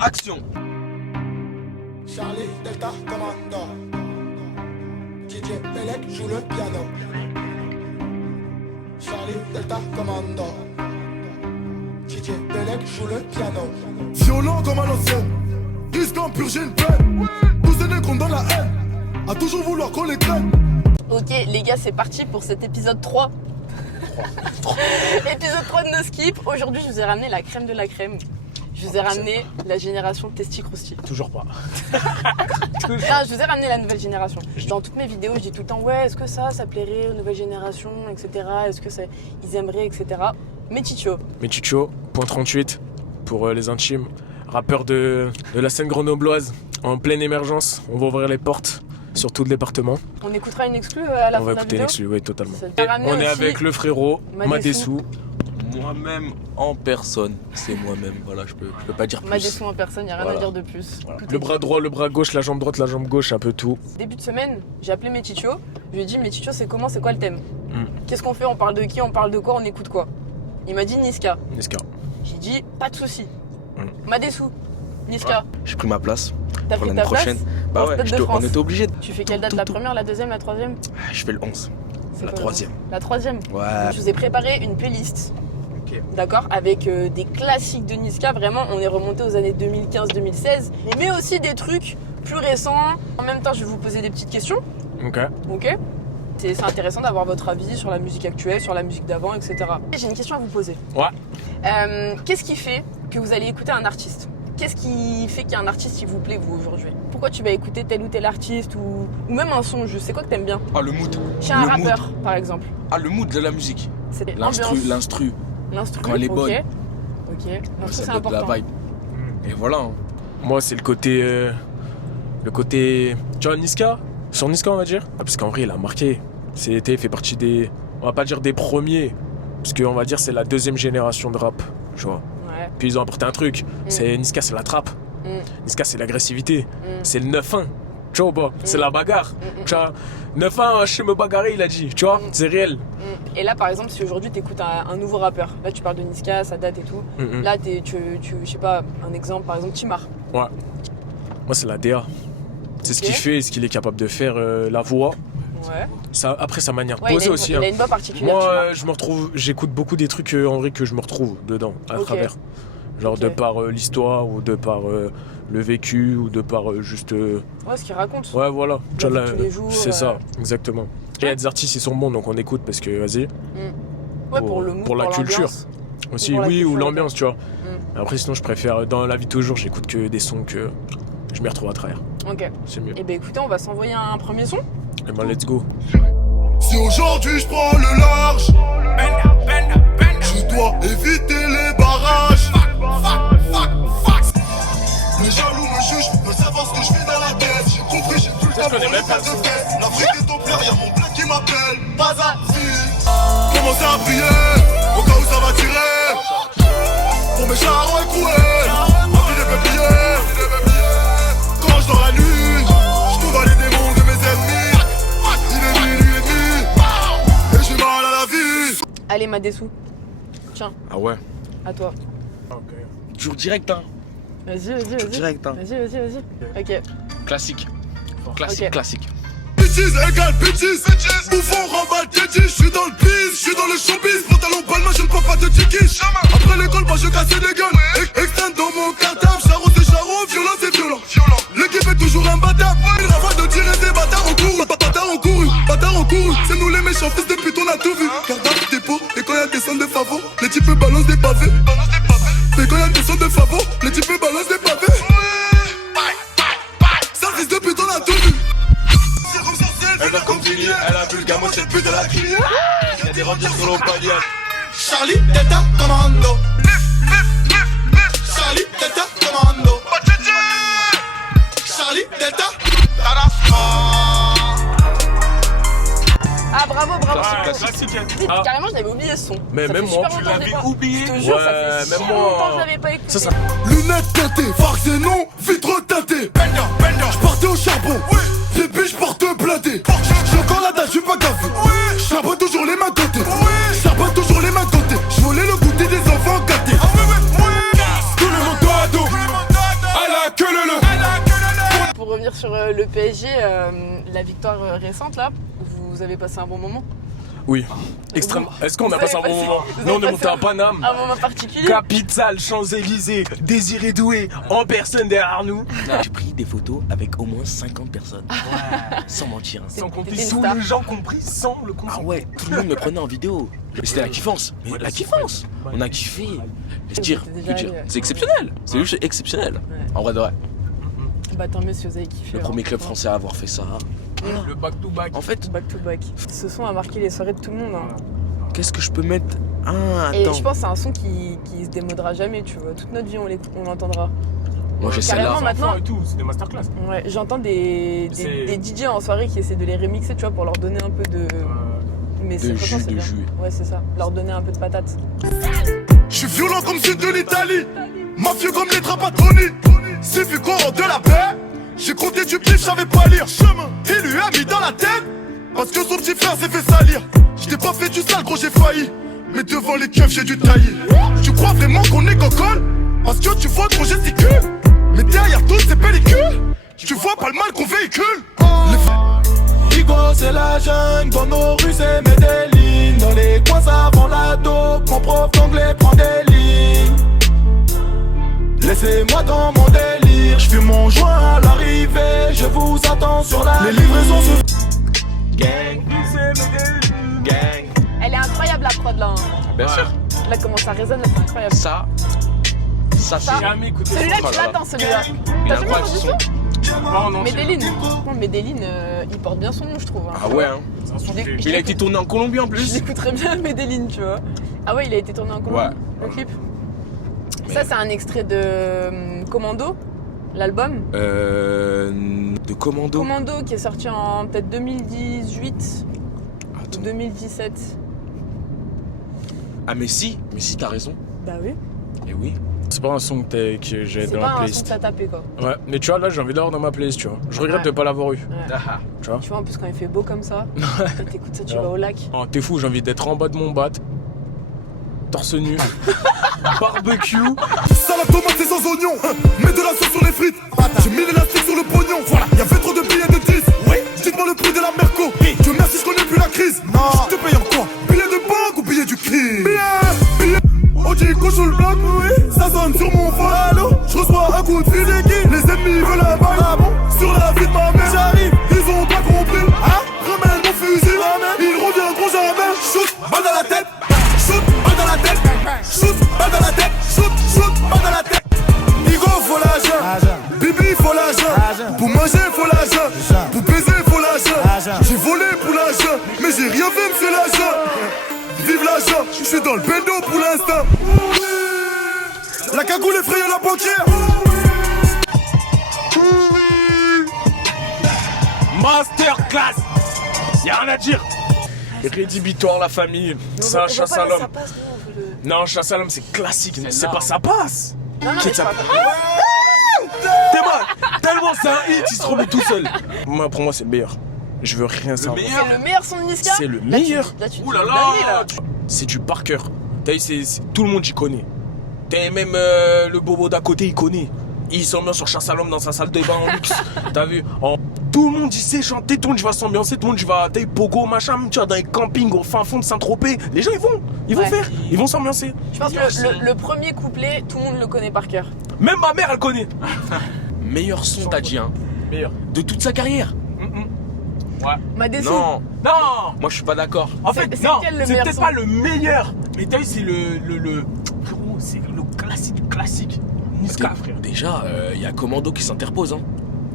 action. Charlie Delta Commando. DJ Pelec joue le piano. Charlie Delta Commando. DJ Pelec joue le piano. Violent comme à l'ancienne, risquant purger une peine. Tous ces nègres dans la haine, à toujours vouloir qu'on les craigne. Ok les gars, c'est parti pour cet épisode 3. Épisode 3 de No Skip. Aujourd'hui je vous ai ramené la crème de la crème. Je vous ai ramené la génération Testicrousty. Toujours pas. Non, je vous ai ramené la nouvelle génération. Dans toutes mes vidéos, je dis tout le temps ouais, est-ce que ça plairait aux nouvelles générations, etc. Est-ce que ils aimeraient, etc. Meticho. Meticho, point 38 pour les intimes. Rappeur de la scène grenobloise en pleine émergence. On va ouvrir les portes sur tout le département. On écoutera une exclue à la fin de la vidéo. On va écouter une exclue, oui, totalement. On est avec le frérot Madessou. Moi-même en personne, c'est moi-même, voilà, je peux pas dire plus. Madessou en personne, y a rien à dire de plus. Voilà. Le bras droit, le bras gauche, la jambe droite, la jambe gauche, un peu tout. Début de semaine, j'ai appelé Meticho. Je lui ai dit Meticho, c'est comment, c'est quoi le thème Qu'est-ce qu'on fait, on parle de qui, on parle de quoi, on écoute quoi? Il m'a dit Niska. Niska. J'ai dit pas de soucis. Madessou, Niska. Ouais. J'ai pris ma place. T'as pour pris l'année ta prochaine. Bah ouais, on était obligé. Tu fais quelle date? La première, la deuxième, la troisième? Je fais le 11. La quoi, troisième. La troisième. Ouais. Je vous ai préparé une playlist. Ok. D'accord, avec des classiques de Niska. Vraiment, on est remonté aux années 2015-2016. Mais aussi des trucs plus récents. En même temps, je vais vous poser des petites questions. Ok. Ok. C'est intéressant d'avoir votre avis sur la musique actuelle, sur la musique d'avant, etc. J'ai une question à vous poser. Ouais. Qu'est-ce qui fait que vous allez écouter un artiste? Qu'est-ce qui fait qu'il y a un artiste qui vous plaît, vous, aujourd'hui? Pourquoi tu vas écouter tel ou tel artiste ou même un son? Je sais quoi que t'aimes bien? Ah, le mood. Chez un rappeur, par exemple. Ah, le mood de la musique. C'est L'instru. L'instru, Quand elle est bonne. Ok. L'instru, c'est Ça donne de important. la vibe. Et voilà. Hein. Moi, c'est le côté. Tu vois, Niska? Sur Niska, on va dire? Ah, parce qu'en vrai, il a marqué. Il fait partie des. On va pas dire des premiers. Parce qu'on va dire c'est la deuxième génération de rap. Tu vois. Ouais. Puis ils ont apporté un truc. C'est Niska, c'est la trappe. Niska, c'est l'agressivité. C'est le 9-1. Tu vois, bah, c'est la bagarre. Tu vois, 9-1, je sais me bagarrer, il a dit. Tu vois, c'est réel. Et là, par exemple, si aujourd'hui t'écoutes un nouveau rappeur, là tu parles de Niska, sa date et tout. Là, je sais pas, un exemple, par exemple, Timar. Ouais. Moi, c'est la DA. C'est ce qu'il fait, ce qu'il est capable de faire, la voix. Ouais. Ça, après, sa manière de poser aussi. Il a une voix particulière. Moi, je me retrouve, j'écoute beaucoup des trucs en vrai que je me retrouve dedans, à travers. Genre de par l'histoire, ou de par le vécu, ou de par juste. Ouais, ce qu'il raconte. Ouais, voilà. Tous les jours. C'est ça, exactement. Il y a des artistes, ils sont bons, donc on écoute parce que, vas-y. Ouais, pour le mood, pour la culture. Aussi, oui, ou l'ambiance, tu vois. Après, sinon, je préfère, dans la vie de tous les jours, j'écoute que des sons que je m'y retrouve à travers. Ok. C'est mieux. Et ben écoutez, on va s'envoyer un premier son. Et ben, let's go. Si aujourd'hui je prends le large, je dois éviter les barrages. Les jaloux me jugent, veulent savoir ce que je fais dans la tête. J'ai compris, j'ai plus le temps pour les faire de fête. L'Afrique est au pleur, y'a mon bled qui m'appelle. Pas à commencez à prier, au cas où ça va tirer. Pour mes charros écroués, envie de peupliers. Quand je dors la nuit, je combat les démons de mes ennemis. Il est minuit et demi, et j'ai mal à la vie. Allez, Madessou. Tiens, Ah ouais. à toi. Jour direct, hein. Vas-y. Direct, hein. Vas-y. Ok. Classique. Classique, Ok. classique. Bitches égale bitches, bouffon remballe Teddy. J'suis dans le biz, j'suis dans le showbiz. Pantalon palma, je ne prends pas de tickets. Après l'école, moi je cassais des gueules. Externe dans mon cartable, charron c'est charron, violent c'est violent. L'équipe est toujours imbattable. Il rafale de tirer des bâtards en cours. Bâtards en cours. C'est nous les méchants fils de pute, on a tout vu. Cardaf, dépôt, et quand y'a des sons de favos, les types balancent des pavés. Et quand y'a des sons de favos, les types balancent des pavés. Ça fils de pute, on a tout vu. Elle va comme Villiers, elle a vu le gamin, c'est le but de la criée. Y'a des rangers sur le palier. Charlie Delta Commando. Charlie Delta Commando. Charlie Delta. Ah, bravo. Classique. Ah. Carrément, je l'avais oublié ce son. Mais Ça même fait moi, super tu longtemps que l'avais je l'ai pas- oublié. Je te jure, ça Ouais, fait même super moi. longtemps que je l'avais pas écouté. Ça. Lunettes teintées, farce et non, vitre teintée. J'partais au charbon, depuis j'porte blindé. J'ai encore la dalle, j'suis pas gavé. J'charbonne toujours les mains côté. J'charbonne toujours les mains côté. J'volais le goûter des enfants gâtés. Tout le monde dos à dos. sur le PSG, la victoire récente là, vous avez passé un bon moment? Oui, extrêmement. Est-ce qu'on a passé un bon moment? Non, on est monté à Paname. Un moment particulier? Capitale, Champs-Élysées, Désiré Doué, en personne derrière nous. J'ai pris des photos avec au moins 50 personnes. Ouais. Sans mentir. Hein. Sans compter T'étais une tous star. les gens compris sans le consentement. Ah ouais, tout le monde me prenait en vidéo. Mais c'était la kiffance. Mais la kiffance. On a kiffé. Je dire, Déjà allé, ouais. c'est exceptionnel. C'est juste exceptionnel. Ouais. En vrai de vrai. Bah tant mieux si vous avez kiffé. Le alors. premier club français à avoir fait ça. Le back-to-back. En fait, Back to back. Ce son a marqué les soirées de tout le monde. Hein. qu'est-ce que je peux mettre? Ah, Et attends. je pense que c'est un son qui se démodera jamais, tu vois. Toute notre vie, on l'entendra. Moi j'ai Carrément, celle-là. maintenant- Et tout, c'est des masterclass. Ouais, j'entends des DJ en soirée qui essaient de les remixer, tu vois, pour leur donner un peu de. Mais De franchement, jus, c'est de bien. jus. Ouais, c'est ça. Leur donner un peu de patate. Je suis violent comme sud de l'Italie, mafieux comme les Trapattoni. C'est vu qu'on de la paix. J'ai compté du pif, j'avais pas lire. Il lui a mis dans la tête, parce que son petit frère s'est fait salir. J't'ai pas fait du sale, gros, j'ai failli. Mais devant les keufs, j'ai dû tailler. Tu crois vraiment qu'on est cocole? Parce que tu vois trop gesticule. Mais derrière toutes ces pellicules, tu vois pas le mal qu'on véhicule. Igo, c'est la jungle, dans nos rues, c'est Medellin. Dans les coins, ça vend la dope. Mon prof d'anglais prend des lignes. Laissez-moi dans mon délire, je fume mon joint à l'arrivée, je vous attends sur la. Les livraisons se. Gang. Gang. Elle est incroyable la prod là. Hein. Bien sûr. Là, comment ça résonne, là, c'est incroyable. Ça c'est. Jamais écouté ça. Celui-là, Oh tu là là. l'attends, celui-là. Il T'as a jamais quoi entendu ce ça? son? Non, non, Medellin. Non, Medellin, il porte bien son nom, je trouve. Hein. Ah ouais, hein. c'est un son Je l'ai- qui- je Il a été tourné en Colombie en Je plus. l'écouterais bien Medellin, tu vois. Ah ouais, il a été tourné en Colombie, le clip. Mais- Ça, c'est un extrait de Commando, l'album. De Commando. Commando qui est sorti en peut-être 2018 ou Attends. 2017. Ah mais si t'as raison. Bah oui. Et oui. C'est pas un son que j'ai C'est dans pas ma un son que playlist. t'as tapé, quoi. Ouais, mais tu vois, là j'ai envie d'avoir dans ma playlist, tu vois. Je regrette Ouais. de pas l'avoir eu. Ouais. Tu vois. Tu vois, en plus, quand il fait beau comme ça, et t'écoutes ça, tu vas au lac. Oh, t'es fou, j'ai envie d'être en bas de mon bat. Torse nu. Barbecue. Salade tomate et sans oignon, mets de la sauce sur les frites. J'ai mis l'élastique sur le pognon, voilà. Y'avait trop de billets de 10. Oui, dites-moi le prix de la Merco. Dieu merci, je connais plus la crise. Non, je te paye en quoi? Billet de banque ou billet du crime? Billet. OG coche le bloc, oui. Ça sonne sur mon phone. Je reçois un coup de fusil. Les ennemis veulent la balle. Ah bon? Sur la vie de ma mère, j'arrive. Ils ont pas compris. Hein? Ramène mon fusil. Ils reviendront jamais. Shoot, balle dans la tête. Shoot, balle dans la tête. Shoot, balle dans la tête. Shoot, balle dans la tête. Igo, faut l'argent. Bibi, faut l'argent. Pour manger, faut l'argent. Pour baiser, faut l'argent. J'ai volé pour l'argent, mais j'ai rien fait, monsieur l'argent. Vive l'argent, je suis dans le bendo pour l'instant. La cagoule effraye la banquière. Masterclass. Y'a rien à dire. Rédhibitoire la famille. C'est un chasse à l'homme. Ça passe, non, on veut le- Non, chasse à l'homme c'est classique. C'est pas ça passe. Non, non, mais je parle pas. T'es mal. Tellement c'est un hit, il se remet tout seul. Moi, pour moi c'est le meilleur. Je veux rien savoir. C'est le meilleur son de Niska. C'est le meilleur. Là, tu dis Ouh là une dinguerie, là. C'est du par cœur. T'as vu, tout le monde y connaît. T'as même le bobo d'à côté, il connaît. Il s'ambiance sur chasse à l'homme dans sa salle de bain en luxe. T'as vu? Tout le monde y sait chanter, tout le monde y va s'ambiancer, tout le monde y va. T'as vu, Pogo, machin, tu vois, dans les campings au fin fond de Saint-Tropez. Les gens, ils vont Ouais. faire. Ils vont s'ambiancer. Je pense que le premier couplet, tout le monde le connaît par cœur. Même ma mère, elle connaît. Meilleur son t'as dit hein. Meilleur. De toute sa carrière. M'a déçu. Non. Non. Moi je suis pas d'accord. En fait, C'est non, lequel le c'est meilleur peut-être son pas le meilleur. Mais t'as vu, c'est le frérot, c'est le classique. Niska, frère. Déjà, il y a Commando qui s'interpose hein.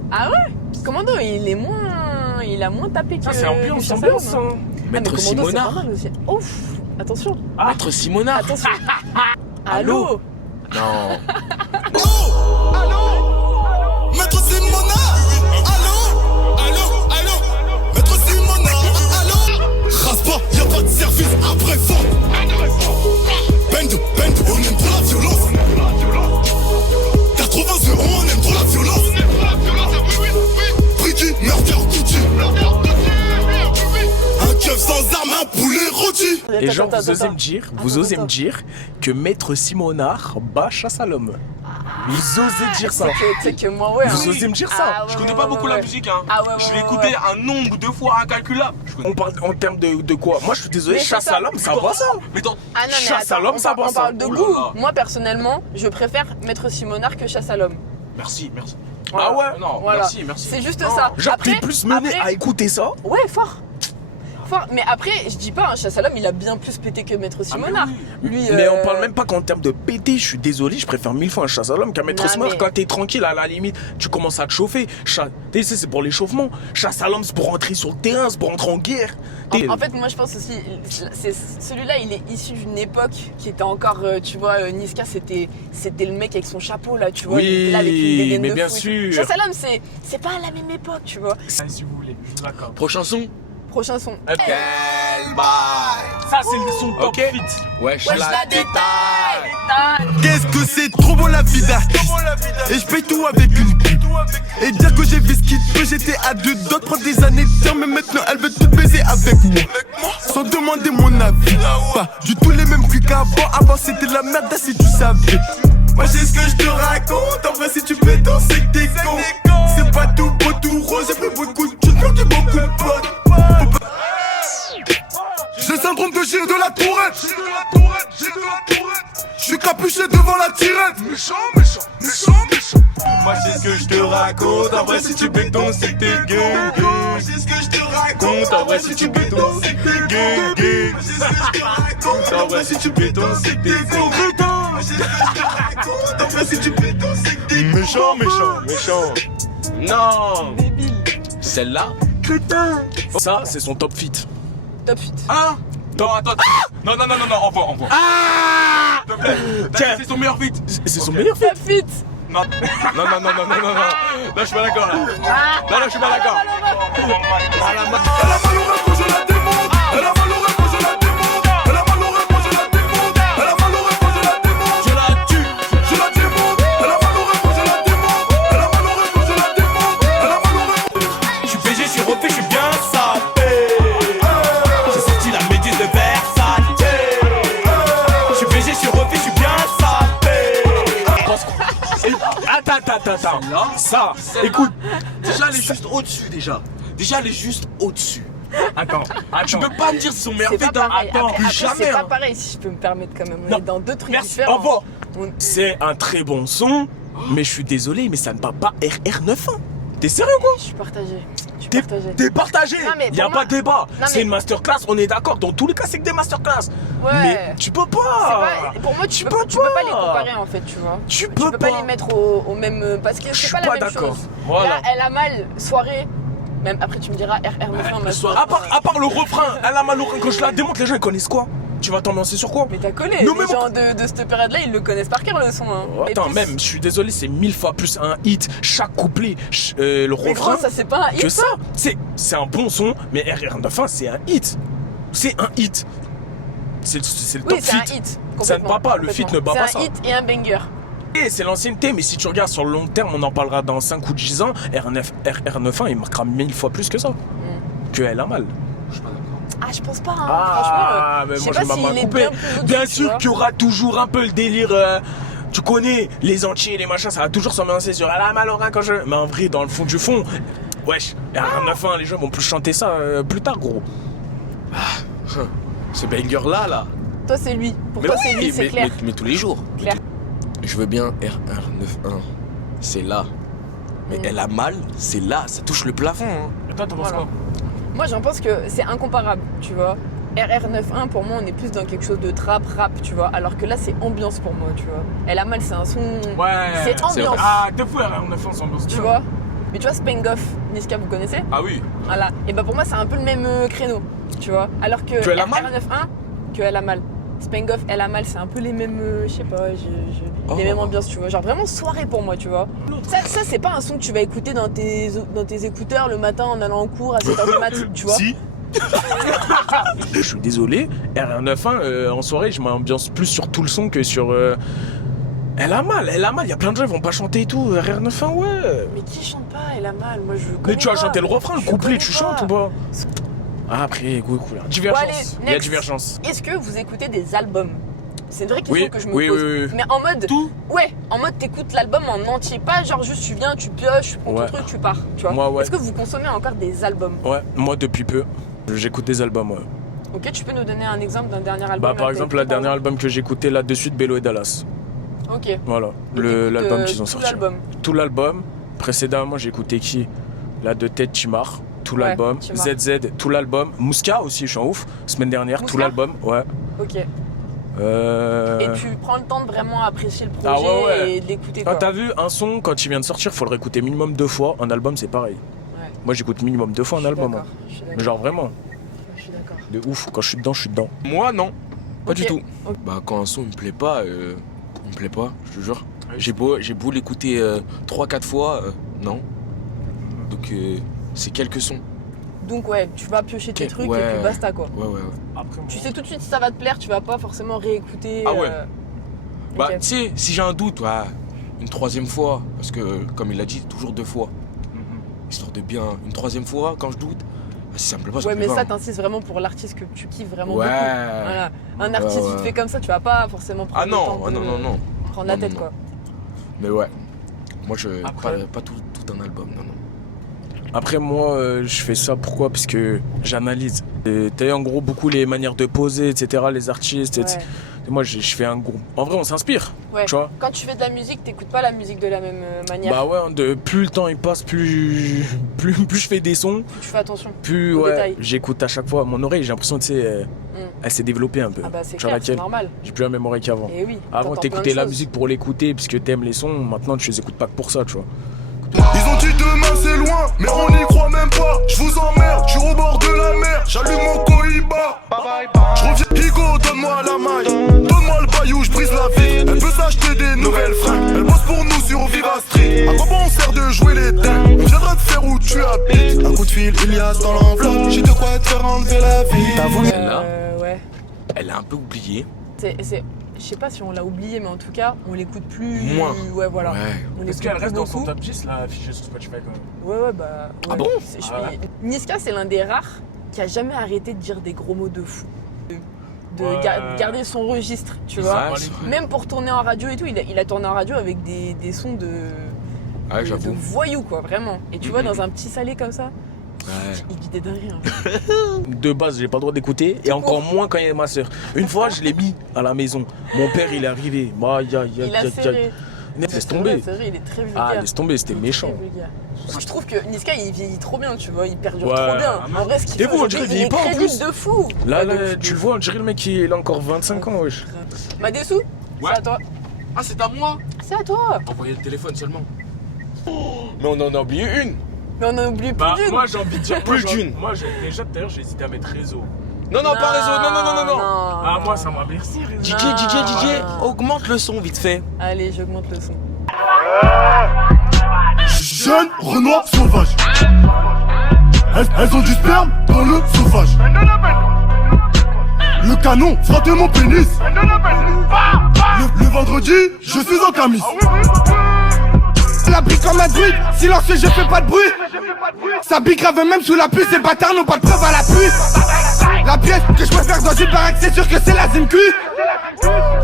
Ah ouais? Commando, il a moins tapé que. Ça, c'est ambiance, que Chasse à ambiance. l'homme, hein. Hein. Ah, mais Maître Commando, c'est pas Simonard. mal aussi. Ouf, attention. Maître Simonard. Attention. Allô? Non. Maître Simonard. Allô. Maître Simonard. Allô. Rase pas, y'a pas de service après vente. Bend, on aime trop la violence. 82, on aime trop la violence. Bricky, murder, Gucci. Un keuf sans arme, un poulet rôti. Et genre, attends, vous osez attends. me dire, Attends, vous osez attends. me dire que Maître Simonard bat Chasse à l'homme. Vous osez dire ça. C'est que moi, ouais. Vous hein. osez me dire ça. Ah, ouais, Je connais ouais, pas ouais, beaucoup ouais. la musique, hein. Ah ouais, Je ouais, l'ai ouais, écouté ouais. un nombre de fois incalculable. Je connais- On parle en termes de quoi? Moi, je suis désolé, Mais c'est Chasse ça. à l'homme, ça va ça. Mais dans... Ah non, mais Chasse à attends, l'homme, ça va, on ça. parle de Oh là goût. là. Moi, personnellement, je préfère Maître Simonard que Chasse à l'homme. Merci, merci. Ah ouais? Non, Voilà. merci, merci. C'est juste Non. ça. Genre, Après- t'es plus mené après- à écouter ça. Ouais, fort. Fort. Mais après, je dis pas, hein, Chasse à l'homme, il a bien plus pété que Maître Simonard. Lui, Mais on parle même pas qu'en termes de pété, je suis désolé, je préfère 1000 fois un Chasse à l'homme qu'un Maître Non, Simonard. mais- Quand t'es tranquille, à la limite, tu commences à te chauffer. Tu sais, c'est pour l'échauffement. Chasse à l'homme, c'est pour rentrer sur le terrain, c'est pour entrer en guerre. En fait, moi, je pense aussi, celui-là, il est issu d'une époque qui était encore, tu vois, Niska, c'était le mec avec son chapeau, là, tu vois. Oui, il était là avec une dégaine mais de bien fou et tout. sûr. Chasse à l'homme, c'est pas la même époque, tu vois. Si vous voulez, je suis d'accord. Prochain son. Prochain son. Quel bail. Ça, c'est le son top Ok. fit. Wesh, Wesh, la la détaille. Qu'est-ce que c'est trop bon la vie d'artiste. Et je paye tout avec une pub. Et dire que j'ai fait ce qu'il peut, j'étais à deux d'autres prendre des années de temps. Mais maintenant elle veut tout baiser avec moi. Sans demander mon avis. Pas du tout les mêmes cuits qu'avant. Avant c'était de la merde si tu savais. Moi j'ai ce que je te raconte. En vrai si tu fais danser c'est que t'es con. C'est pas tout beau tout rose. J'ai pris beaucoup de thunes, perdu beaucoup de potes. J'ai le syndrome de Gilles de la Tourette. Je suis capuché devant la tirette. Méchant, méchant, méchant, méchant. Moi j'ai ce que je te raconte. En vrai si tu béton c'est que t'es gay. Moi j'ai ce que je te raconte. En vrai si tu béton c'est que t'es gay. Moi j'ai ce que je te raconte. En vrai si tu béton c'est que t'es gay. Moi j'ai ce que je te raconte. En vrai si tu béton c'est que t'es méchant, méchant, méchant. Non. Celle-là. Ça, c'est son top fit. Top 8. Hein? Non, attends. Non, non, non, non, non, envoie. Ah! S'il te plaît. Tiens. C'est son meilleur feat. C'est son meilleur fit. Top 8. Non, non, non, non, non, non, non. Là, je suis pas d'accord, là. Non, là, je suis pas d'accord. Elle a mal au rêve quand je la démonte. Elle a mal au rêve quand je la démonte. Elle a mal au rêve quand je la démonte. Elle a mal au rêve quand je la démonte. Je la tue. Je la démonte. Elle a mal au rêve quand je la démonte. Elle a mal au rêve quand je la démonte. Elle a mal au rêve. Je suis PG, je suis refait, je suis bien sapé. J'ai sorti la méduse de Versace. Je suis PG, je suis refait, je suis bien sapé. Attends. Ça, écoute. Déjà, elle est juste au-dessus, déjà. Déjà, elle est juste au-dessus. Attends. Tu peux pas me dire c'est son meilleur C'est pas feat, hein. pareil. attends, Après, plus c'est jamais, pas hein. pareil, si je peux me permettre quand même. On Non. est dans deux trucs Merci, différents. au revoir. On- C'est un très bon son, mais je suis désolé, mais ça ne bat pas RR91. T'es sérieux quoi? Je suis partagée. Je suis T'es partagée. t'es partagé. Non, mais Y a pour pas moi- de débat. Non, C'est mais- une masterclass, on est d'accord. Dans tous les cas, c'est que des masterclass. Ouais. Mais tu peux C'est pas. pas- pour moi, tu Tu peux peux pas les pas. comparer en fait, tu vois. Tu Tu peux peux pas. pas les mettre au même. Parce que Je c'est suis pas la pas même d'accord. chose. Voilà. Là, elle a mal, soirée. Même après, tu me diras RR91. ma soirée. À part le refrain, elle a mal au rein. Quand je la démonte, les gens ils connaissent quoi? Tu vas t'ambiancer sur quoi? Mais t'as collé. Non, Les mais gens de cette période-là, ils le connaissent par cœur le son. Hein. Et Attends, puis, même, je suis désolé, c'est 1000 fois plus un hit. Chaque couplet, le Mais refrain. gros, ça c'est pas un hit. que ça. C'est un bon son, mais RR91 c'est un hit. C'est un hit. C'est le top Oui, c'est un fit. hit. Ça ne complètement, bat pas, le feat ne bat pas C'est ça. un hit et un banger. Et c'est l'ancienneté, mais si tu regardes sur le long terme, on en parlera dans 5 ou 10 ans, RR91 il marquera 1000 fois plus que ça. Que elle a mal. Ah, je pense pas, hein. Ah, franchement. mais Je moi sais je pas m'en s'il est coupé. bien plus au-dessus, Bien tu sûr vois. qu'il y aura toujours un peu le délire. Tu connais les entiers, les machins, ça va toujours s'ambiancer sur elle a mal au rein quand je. Mais en vrai, dans le fond du fond, wesh, RR91, les gens vont plus chanter ça plus tard, gros. Ce banger-là, là. Toi, c'est lui. Pour Mais toi, oui, c'est lui, c'est mais, clair. mais tous les jours. Clair. Je veux bien RR91. C'est là. Mais elle a mal, c'est là. Ça touche le plafond. hein. Et toi, t'en penses Voilà. quoi? Moi, j'en pense que c'est incomparable, tu vois. RR91, pour moi, on est plus dans quelque chose de trap, rap, tu vois. Alors que là, c'est ambiance pour moi, tu vois. Elle a mal, c'est un son. Ouais. C'est ambiance. Ah, deux fois RR91 c'est ambiance. Tu vois. Mais tu vois, Spengoff, Niska, vous connaissez? Ah oui. Voilà. Et bah pour moi, c'est un peu le même créneau, tu vois. Alors que Elle a mal RR91, que elle a mal. Spengoff, elle a mal, c'est un peu les mêmes, je sais pas, Oh. les mêmes ambiances, tu vois. Genre vraiment soirée pour moi, tu vois. Ça c'est pas un son que tu vas écouter dans tes écouteurs le matin en allant en cours à 7h du mat, tu vois. Si. Je suis désolé, RR91 en soirée, je m'ambiance plus sur tout le son que sur. Elle a mal, il y a plein de gens qui vont pas chanter et tout. RR91, ouais. Mais qui chante pas, elle a mal, moi je Mais connais tu as pas. chanté le refrain, le Je couplet, connais tu pas. chantes ou pas? Ah, après, goût et couleur. Divergence. allez, Il y a next. divergence. Est-ce que vous écoutez des albums? C'est une vraie question Oui, que je me oui, pose. oui, oui. Mais en mode. Tout. Ouais, en mode t'écoutes l'album en entier. Pas genre juste tu viens, tu pioches, tu prends Ouais. ton truc, tu pars. Tu vois. Moi, ouais. Est-ce que vous consommez encore des albums? Ouais, moi depuis peu. J'écoute des albums, ouais. Ok, tu peux nous donner un exemple d'un dernier album Bah, là, par que exemple, t'as le écouté, dernier album que j'ai écouté là de suite, Bello et Dallas. Ok. Voilà, Donc, t'écoutes, l'album qu'ils ont tout sorti. l'album. Tout l'album. Précédemment, j'ai écouté qui? Là, de tête, Chimar. Tout Ouais, l'album. Chimar. ZZ, tout l'album. Mouska aussi, je suis en ouf. Semaine dernière, tout Mouska l'album. Ouais. Ok. Et tu prends le temps de vraiment apprécier le projet Ah ouais. et de l'écouter Quand quoi. t'as vu un son, quand il vient de sortir, faut le réécouter minimum 2 fois. Un album, c'est pareil. Ouais. Moi, j'écoute minimum 2 fois un album. Hein. Je suis Mais d'accord. genre vraiment, Je suis d'accord. de ouf. Quand je suis dedans, je suis dedans. Moi, non. Pas Ok. du tout. Ok. Bah, quand un son il me plaît pas, je te jure. J'ai beau l'écouter 3-4 fois, non. Donc, c'est quelques sons. Donc ouais, tu vas piocher tes Ok, trucs ouais. et puis basta quoi. Ouais. Après, Tu sais tout de suite si ça va te plaire, tu vas pas forcément réécouter. Ah ouais. Bah, ok. tu sais, si j'ai un doute, ouais, une 3e fois. Parce que, comme il l'a dit, toujours 2 fois. Histoire de bien. Une 3e fois, quand je doute, bah, si ça me plaît pas, ça Ouais, me mais plaît ça pas. t'insistes vraiment pour l'artiste que tu kiffes vraiment Ouais. beaucoup. Voilà. Un artiste, Ouais, il te ouais. fait comme ça, tu vas pas forcément prendre Ah le non, temps de non. prendre la Non, tête non, quoi. Mais ouais. Moi, Après- pas tout un album, non. Après, moi, je fais ça pourquoi? Parce que j'analyse. T'as en gros beaucoup les manières de poser, etc., les artistes. Ouais. Et moi, je fais un gros. En vrai, on s'inspire. Ouais. Tu vois? Quand tu fais de la musique, t'écoutes pas la musique de la même manière. Bah ouais, plus le temps il passe, plus je fais des sons, Tu fais attention. plus Aux ouais, détails. j'écoute à chaque fois. Mon oreille, j'ai l'impression, tu sais, elle s'est développée un peu. Ah bah c'est Sur clair, c'est laquelle normal. j'ai plus la même oreille qu'avant. Et oui. Avant, t'entends t'écoutais plein de la choses. musique pour l'écouter, puisque t'aimes les sons. Maintenant, tu les écoutes pas que pour ça, tu vois. Ils ont dit demain c'est loin, mais on n'y croit même pas. Je vous emmerde, je suis au bord de la mer, j'allume mon Cohiba. Je reviens, Higo, donne-moi la maille, donne-moi le baillou, je brise la vie. Elle peut s'acheter des nouvelles fringues, elle bosse pour nous sur Viva Street. À quoi bon on sert de jouer les dingues? On viendra te faire où tu habites. Un coup de fil, Ilias dans l'enveloppe, j'ai de quoi te faire enlever la vie. T'as voulu Celle-là, Ouais. elle est un peu oubliée. Je sais pas si on l'a oublié, mais en tout cas, on l'écoute plus. Moins. Ouais, voilà. Ouais. On l'écoute plus beaucoup. top 10 là, affiché sur Spotify quand même? Ouais, bah. Ah ouais. bon Ah ouais. Niska, c'est l'un des rares qui a jamais arrêté de dire des gros mots de fou. De Ouais. garder son registre, tu Ouais, vois. c'est vrai. Même pour tourner en radio et tout, il a tourné en radio avec des sons de. Ouais, de j'avoue. voyous, quoi, vraiment. Et tu vois, dans un petit salé comme ça, Ouais. il dit des dingueries. Hein. De base, j'ai pas le droit d'écouter, et encore moins quand il y a ma soeur. Une fois, je l'ai mis à la maison. Mon père, il est arrivé. Il a serré. Laisse tomber. C'est vrai, il est très vulgaire. Ah, laisse tomber, c'était Il est méchant. très vulgaire. Je trouve que Niska il vieillit trop bien, tu vois, il perdure Ouais. trop bien. En vrai, ce qu'il T'es fait vous, on aujourd'hui, dirait qu'il il vieillit est pas, en très plus. de fou. Là, Ouais, là, de fou. tu le vois, on dirait le mec, il a encore 25 ans, wesh. Madessou, Ouais. c'est à toi. Ah, c'est à moi. C'est à toi. Envoyez le téléphone seulement. Mais on en a oublié une. Mais on a oublié plus Bah, d'une. moi, j'ai envie de dire Plus d'une. Moi, déjà, d'ailleurs, j'ai hésité à mettre réseau. Non, pas réseau. Non. Ah, moi, ça m'a bercé, réseau. DJ, augmente le son vite fait. Allez, j'augmente le son. Jeune Renoir sauvage. Elles ont du sperme dans le sauvage. Le canon frottait mon pénis. Le vendredi, je suis en camis. La brique comme un druide, silencieux, je fais pas de bruit. Ça bique grave même sous la pluie, ces bâtards n'ont pas de preuve à l'appui. La pièce que je préfère dans une baraque, c'est sûr que c'est la Zimcu.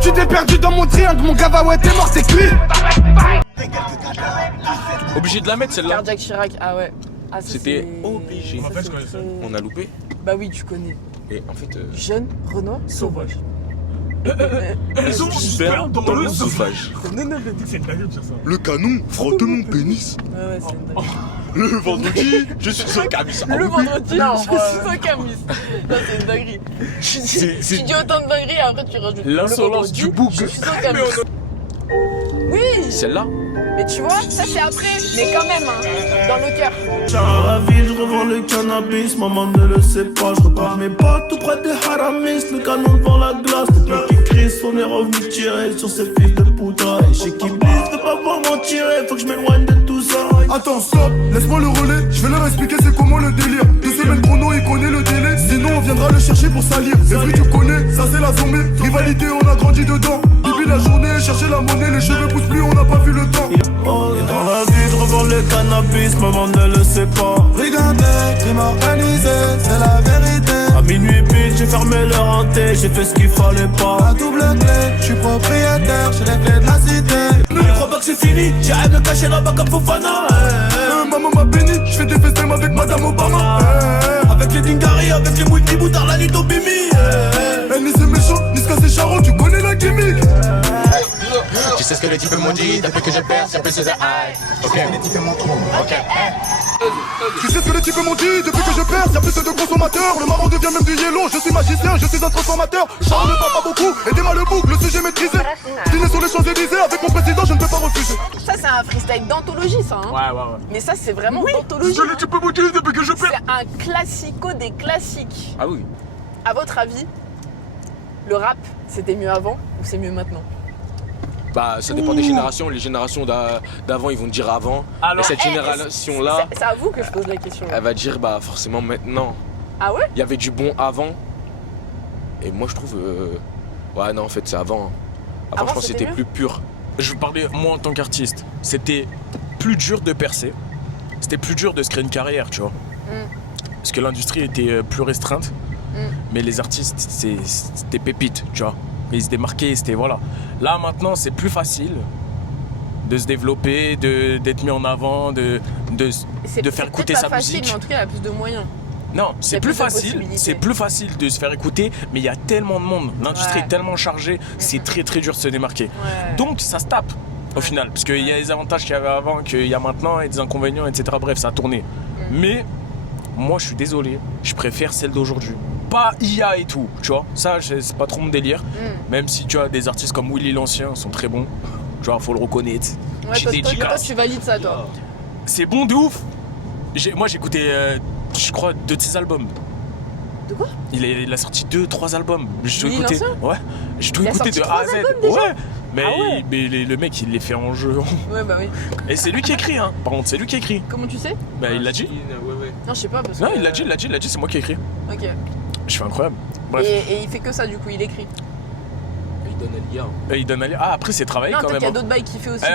Tu t'es perdu dans mon triangle, mon gava ouais t'es mort, t'es cuit. Obligé de la mettre celle-là. Cardiac Chirac, ah ouais. Ah, ça, C'était c'est- obligé. ça, En fait, c'est je connais ça. très- On a loupé. Bah oui, tu connais. Et en fait, Jeune Renoir sauvage. Elles ont du sperme dans le sauvage. C'est dingue de dire ça. Le canon frotte mon pénis. Ouais, ouais, c'est une dinguerie. Le vendredi, je suis en camis. Le vendredi, je suis en camis. Ça, c'est une dinguerie. Tu dis autant de dingueries et après tu rajoutes. L'insolence le vendredi, du bouc. Je suis en camis. Oui, Celle-là. mais tu vois, ça c'est après. Mais quand même, hein, dans le cœur. À la ville, je revends le cannabis, maman ne le sait pas. Je repars mes pas tout près des haramis, le canon devant la glace. Le bloc qui crie, on est revenu tirer sur ces fils de poudre. Et chez qui blisse, ne pas voir m'en tirer, faut que je m'éloigne de tout ça. Attends, stop, laisse-moi le relais. Je vais leur expliquer c'est comment le délire. 2 semaines chrono, il connaît le délai. Sinon, on viendra le chercher pour salir. C'est vrai, tu connais, ça c'est la zombie. Rivalité, on a grandi dedans. Depuis la journée, chercher la monnaie, les cheveux poussent plus, on n'a pas vu le temps. Et dans la vie, je revends revends le cannabis, maman ne le sait pas. Brigandé, crime organisé, c'est la vérité. À minuit pile, j'ai fermé leur hanté, j'ai fait ce qu'il fallait pas. À double clé, je suis propriétaire, j'ai les clés de la cité. Je crois pas que c'est fini, j'arrête de cacher là-bas comme Fofana. Maman m'a béni, j'fais des festins avec Madame Obama. Avec les Dingari, avec les multi-boutard, la nuit au Bimi. Ni c'est méchant, ni c'est charron, tu connais la gimmick. Tu sais ce que les types m'ont dit, depuis que je perds, c'est plus de high. Ok. Tu sais ce que les types m'ont dit, depuis que je perds, y'a plus de consommateurs. Le marron devient même du yellow, je suis magicien, je suis un transformateur. Charles ne parle pas beaucoup, aidez-moi le boucle, le sujet maîtrisé. Dîner sur les Champs-Élysées, avec mon président, je ne peux pas refuser. Ça, c'est un freestyle d'anthologie, ça. Hein. Ouais. Mais ça, c'est vraiment d'anthologie. Ce que les types m'ont dit, depuis que je perds. C'est un classico des classiques. Ah oui. À votre avis, le rap, c'était mieux avant ou c'est mieux maintenant? Bah ça dépend des générations. Les générations d'avant ils vont dire avant. Alors, et cette génération là, C'est à vous que je pose la question. elle va dire bah forcément maintenant. Ah ouais? Il y avait du bon avant. Et moi je trouve ouais non en fait c'est avant. Avant je pense que c'était c'était mieux plus pur. Je veux parler, moi en tant qu'artiste, c'était plus dur de percer. C'était plus dur de se créer une carrière, tu vois. Parce que l'industrie était plus restreinte. Mais les artistes, c'était pépites, tu vois. Ils se démarquaient, c'était voilà. Là maintenant, c'est plus facile de se développer, d'être mis en avant, de faire écouter sa facile, musique. mais en tout cas, il y a plus de moyens. Non, y c'est a plus plus de facile. possibilités. C'est plus facile de se faire écouter, mais il y a tellement de monde. L'industrie Ouais. est tellement chargée, c'est très très dur de se démarquer. Ouais. Donc ça se tape au final, parce qu'il y a des avantages qu'il y avait avant, qu'il y a maintenant, et des inconvénients, etc. Bref, ça a tourné. Mais moi, je suis désolé, je préfère celle d'aujourd'hui. Pas IA et tout, tu vois. Ça, c'est pas trop mon délire. Même si tu as des artistes comme Willy l'Ancien sont très bons, tu vois, faut le reconnaître. Ouais, J'ai toi, des toi, dédicaces. tu valides ça, toi. C'est bon de ouf. Moi, j'ai écouté, je crois, 2 de ses albums. De quoi? Il a sorti 2-3 albums. J'ai tout Willy écouté. l'Ancien Ouais. J'ai tout Il a écouté de sorti A à 3 Z. albums déjà Ouais. Mais, Ah ouais. le mec, il les fait en jeu. Ouais, bah oui. Et c'est lui qui écrit, hein. Par contre, c'est lui qui écrit. Comment tu sais? Bah, il l'a dit. Non, je sais pas. Parce Non, que, il l'a dit, c'est moi qui ai écrit. Ok. Je fais incroyable. Bref. Et il fait que ça, du coup, il écrit. Il donne à l'IA. Et il donne à lire. Ah, après, c'est travaillé Non, quand peut-être même. qu'il y a d'autres bails qu'il fait aussi.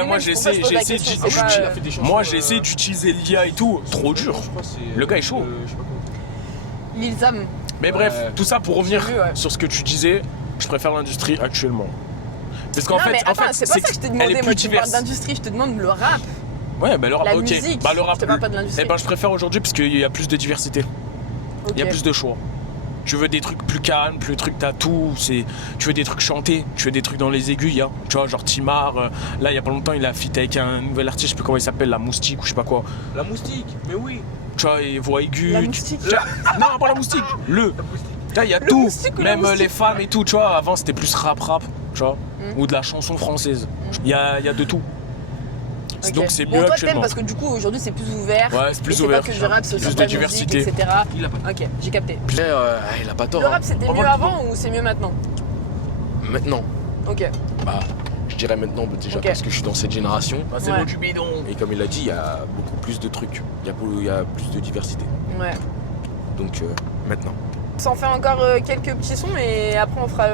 Moi, j'ai essayé d'utiliser l'IA et tout. Trop dur. Le gars est chaud. Lil Zam. Mais bref, tout ça pour revenir J'ai vu, ouais. sur ce que tu disais, je préfère l'industrie actuellement. Parce qu'en Non, mais fait, attends, c'est pas ça que je t'ai elle demandé. est Moi, plus tu parles diverse. d'industrie, je te demande le rap. Ouais, bah le rap, La ok. musique, Bah le rap. je te parle pas de l'industrie. Eh ben, je préfère aujourd'hui parce qu'il y a plus de diversité. Il y a Ok. plus de choix. Tu veux des trucs plus calmes, plus trucs t'as tout. Tu veux des trucs chantés, tu veux des trucs dans les aigus, hein. Tu vois, genre Timar. Là, il y a pas longtemps, il a feat avec un nouvel artiste, je sais plus comment il s'appelle, la Moustique ou je sais pas quoi. La moustique, mais oui. Tu vois, et voix aiguë. La Moustique. Non, pas la Moustique. Là, il y a tout. Moustique ou la Même Moustique. les femmes et tout, tu vois. Avant, c'était plus rap, tu vois. Ou de la chanson française. Il y a de tout. Ok. Donc c'est Bon, mieux toi, t'aimes actuellement. parce que du coup, aujourd'hui, c'est plus ouvert. Ouais, c'est plus et ouvert. C'est pas que du rap, c'est Plus aussi de la diversité. musique, etc. Il a pas Ok, j'ai capté. Après, il a pas tort. Le hein. rap, c'était mieux avant ou c'est mieux maintenant? Maintenant, Ok. bah je dirais maintenant déjà Ok. parce que je suis dans cette génération. Bah, c'est Ouais. l'eau du bidon. Et comme il a dit, il y a beaucoup plus de trucs. Il y a plus de diversité. Ouais. Donc maintenant. Ça en fait encore quelques petits sons et après on fera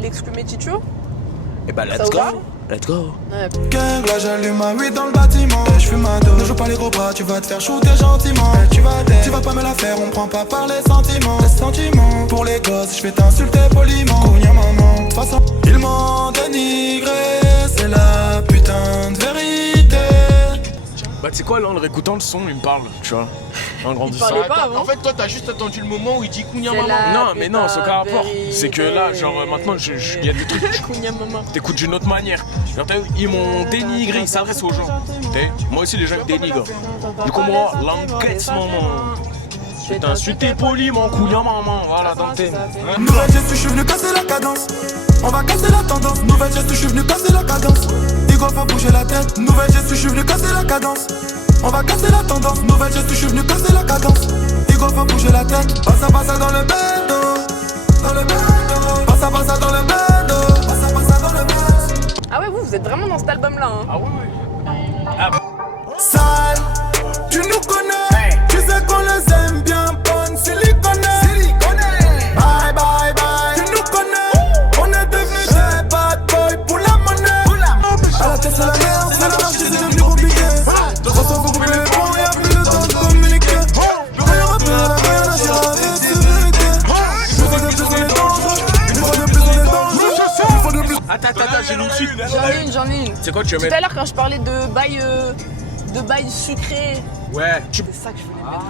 l'exclu Méticho. Et bah Ça let's vous va go. Let's go. Ouais. Gang, là j'allume ma weed dans le bâtiment. Je fume ma dose, ne joue pas les gros bras, tu vas te faire shooter gentiment. Tu vas pas me la faire, on prend pas par les sentiments. Les sentiments, pour les gosses, je vais t'insulter poliment. Cogna maman, de toute façon, ils m'ont dénigré, c'est la putain de vérité. Bah, tu sais quoi, là, en le réécoutant le son, il me parle, tu vois. En grandissant. parlait pas avant. En fait, toi, t'as juste attendu le moment où il dit Kounia C'est maman. la- Non, mais non, c'est aucun rapport. vérité. C'est que là, genre, maintenant, il y a des trucs. Kounia maman. T'écoutes d'une autre manière. Genre, t'as vu, ils m'ont dénigré, ils s'adressent aux gens. T'as vu, moi aussi, les gens me dénigrent. Du coup, moi, l'enquête, maman. Je vais t'insulter poliment, couillant, maman. Voilà, dans le thème. Nouvelle geste, je suis venu casser la cadence. On va casser la tendance. Nouvelle geste, je suis venu casser la cadence. Digo, faut bouger la tête. Nouvelle geste, je suis venu casser la cadence. On va casser la tendance. Nouvelle geste, je suis venu casser la cadence. Digo, faut bouger la tête. Passa dans le bendo. Dans le bendo. Passa dans le bendo. Passa dans le bendo. Ah ouais, vous êtes vraiment dans cet album-là. Hein. Ah oui, oui. Sale, tu nous connais. Tu sais qu'on les aime bien. Bonne silicone. Bye bye bye. Tu nous connais. On est devenus des bad boys pour la monnaie. À la tête c'est la merde, c'est devenu compliqué. C'est quoi tu veux Tout mettre? à l'heure, quand je parlais de bail sucré, Ouais. c'est ça que je voulais mettre.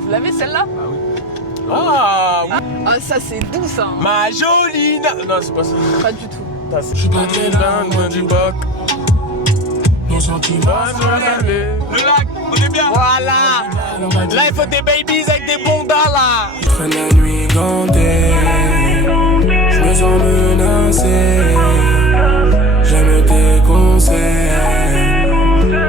Vous l'avez celle-là? Ah, oui. Ah, ça c'est doux ça. Hein. Ma jolie. Non, c'est pas ça. Pas du tout. Je suis pas très loin du bac. Nos sentiments sont calés. Le lac, on est bien. Voilà. Là, il faut des babies avec des bondas là. Je traîne la nuit gantée, je me sens menacé. J'aime tes conseils,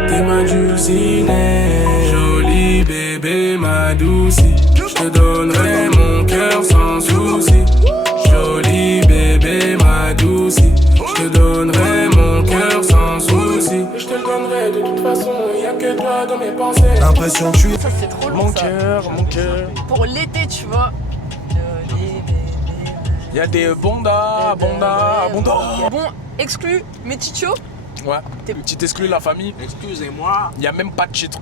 t'es ma dulcinée. Joli bébé, ma doucie, je te donnerai mon cœur sans souci. Joli bébé, ma doucie, je te donnerai mon cœur sans souci. Je te le donnerai de toute façon, y'a que toi dans mes pensées. L'impression que je suis. Ça c'est trop long Mon ça. cœur, mon cœur. Pour l'été, tu vois. Joli bébé. Il y a des bondas. Bon, exclu, mais Chicho. Ouais. Petit exclu la famille. Excusez-moi. Il y a même pas de titre.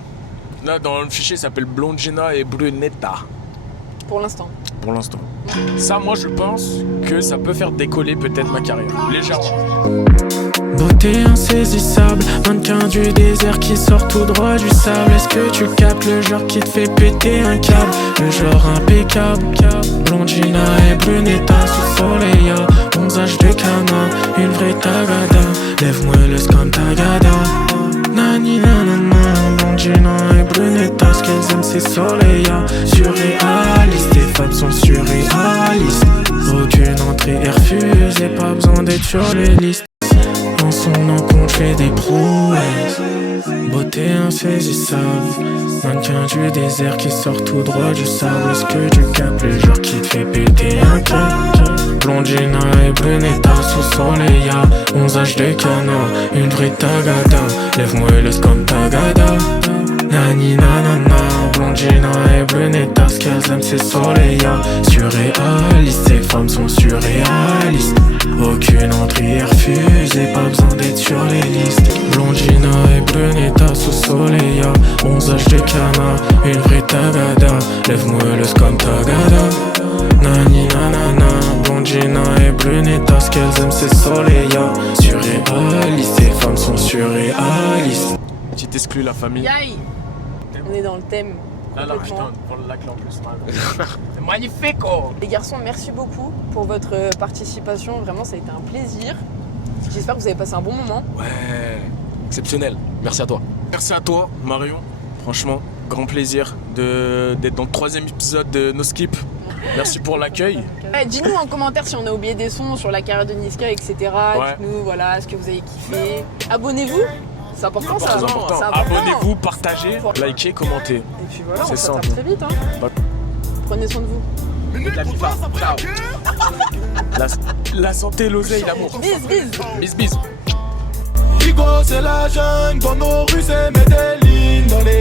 Là, dans le fichier, ça s'appelle Blondina et Brunetta. Pour l'instant. Pour l'instant. Ça, moi, je pense que ça peut faire décoller peut-être ma carrière. Légèrement. Beauté insaisissable, mannequin du désert qui sort tout droit du sable. Est-ce que tu captes le genre qui te fait péter un câble? Le genre impeccable, Blondina et Brunetta sous soleil, 11 âges de canin, une vraie tagada. Lève-moi le scam tagada. Nani nanana, Blondina et Brunetta, ce qu'elles aiment c'est soleil, surréaliste, les femmes sont surréalistes. Aucune entrée est refusée, pas besoin d'être sur les listes. En son nom qu'on fait des prouesses. Beauté insaisissable, mannequin du désert qui sort tout droit du sable. Est-ce que tu captes le genre qui te fait péter un câble? Blondina et Brunetta sous soleil, 11 âges de canin, une vraie tagada. Lève-moi le scam tagada. Nani nanana, Blondina et Brunetta, ce qu'elles aiment c'est soleil, surréaliste, ces femmes sont surréalistes. Aucune entrée est refusée, pas besoin d'être sur les listes. Blondina et Brunetta sous soleil, 11 âges de canin, une vraie tagada. Lève-moi le scam tagada. Nani nanana, Blondina et Brunetta, ce qu'elles aiment c'est soleil, surréaliste, ces femmes sont surréalistes. Petit exclu la famille. Yaï. On est dans le thème. Là, Complètement. putain, pour le lac là en plus. C'est magnifique, oh. Les garçons, merci beaucoup pour votre participation. Vraiment, ça a été un plaisir. J'espère que vous avez passé un bon moment. Ouais. Exceptionnel. Merci à toi. Merci à toi, Marion. Franchement, grand plaisir d'être dans le 3e épisode de No Skip. Merci pour l'accueil. Dis-nous en commentaire si on a oublié des sons sur la carrière de Niska, etc. Ouais. Dites-nous, voilà, ce que vous avez kiffé. Abonnez-vous. C'est important ça. C'est important. C'est important. Abonnez-vous, partagez, likez, commentez. Et puis voilà, C'est on se simple. retrouve très vite. Hein. Bah. Prenez soin de vous. La FIFA. Ciao. La santé, l'oseille, l'amour. Bis, bis. Bis. Igo c'est la jungle, dans nos rues c'est Medellin. Dans les